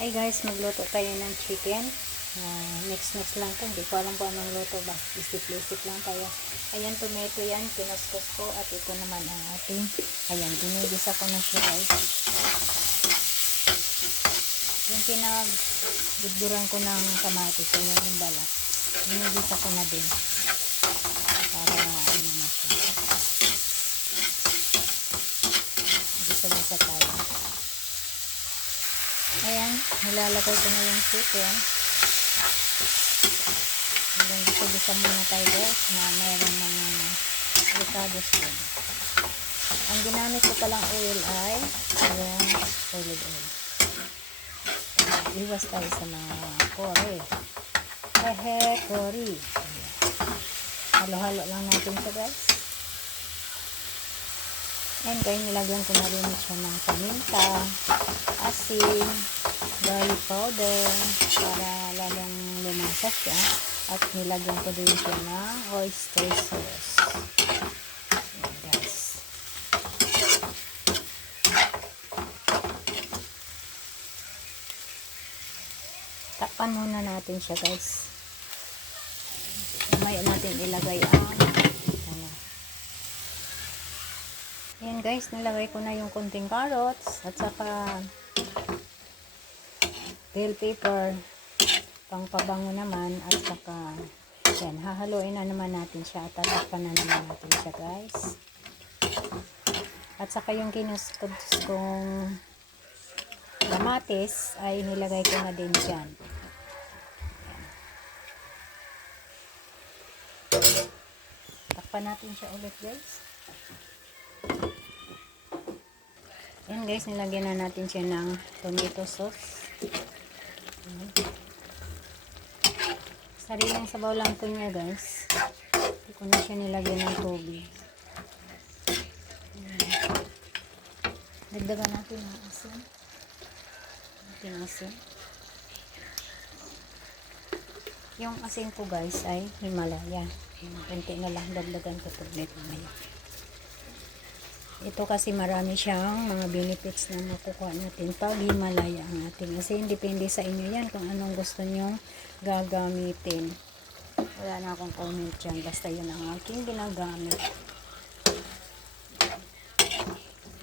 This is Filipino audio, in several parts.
Ay guys, magluto tayo ng chicken. Next lang to. Hindi ko alam kung anong luto ba. Isip-isip lang tayo. Ayan, tomato yan. Kinuskus ko. At ito naman ang ating. Ayan, dinigisa ko na siya guys. Yung pinagbuduran ko ng kamatis. Ayan yung balat. Dinigisa ko na din. Para ano na siya. Gisa-gisa tayo. Ayan, nilalagay ko na yung chicken. Hanggang gisa-gisa muna tayo guys na mayroong mga ricados din. Ang ginamit ko palang oil ay yung olive oil. Iwas tayo sa mga kore. Kore. Halo-halo lang natin ito guys. And guys, nilagyan ko na rin siya ng paminta, asin, garlic powder para lalong lumasa siya, at nilagyan ko din siya ng oyster sauce. Ayan guys. Takpan muna natin siya guys. Mamaya natin ilagay ang Ayan guys, nilagay ko na yung konting carrots at saka bell pepper, pang pabango naman, at saka yan, hahaluin na naman natin siya at tatakpan na naman natin siya guys. At saka yung kinuskus kong kamatis ay nilagay ko na din dyan. Takpan natin siya ulit guys. Ayan guys, nilagyan na natin siya ng tomato sauce. Sariling sabaw lang po niya guys. Hindi ko na siya nilagyan ng tubig. Dagdagan natin ng asin. Yung asin ko guys ay Himalaya. Kunti na lang, dagdagan ko ito ulit mamaya. Ito kasi marami siyang mga benefits na makukuha natin pag Himalaya ang ating asin. Depende sa inyo yan kung anong gusto nyo gagamitin. Wala na akong comment dyan. Basta yun ang aking ginagamit.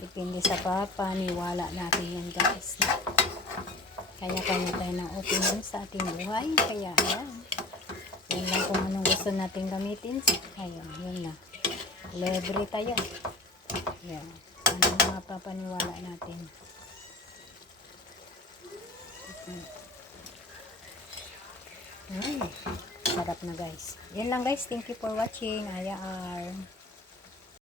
Depende sa papaniwala natin yan guys. Kanya-kanya tayo ng opinion sa ating buhay. Kaya yan. Yan lang kung anong gusto natin gamitin. Ayun, yun na. Libre tayo. Yan. Ano mga papaniwala natin. Sarap na guys. Yan lang guys. Thank you for watching. Aya R.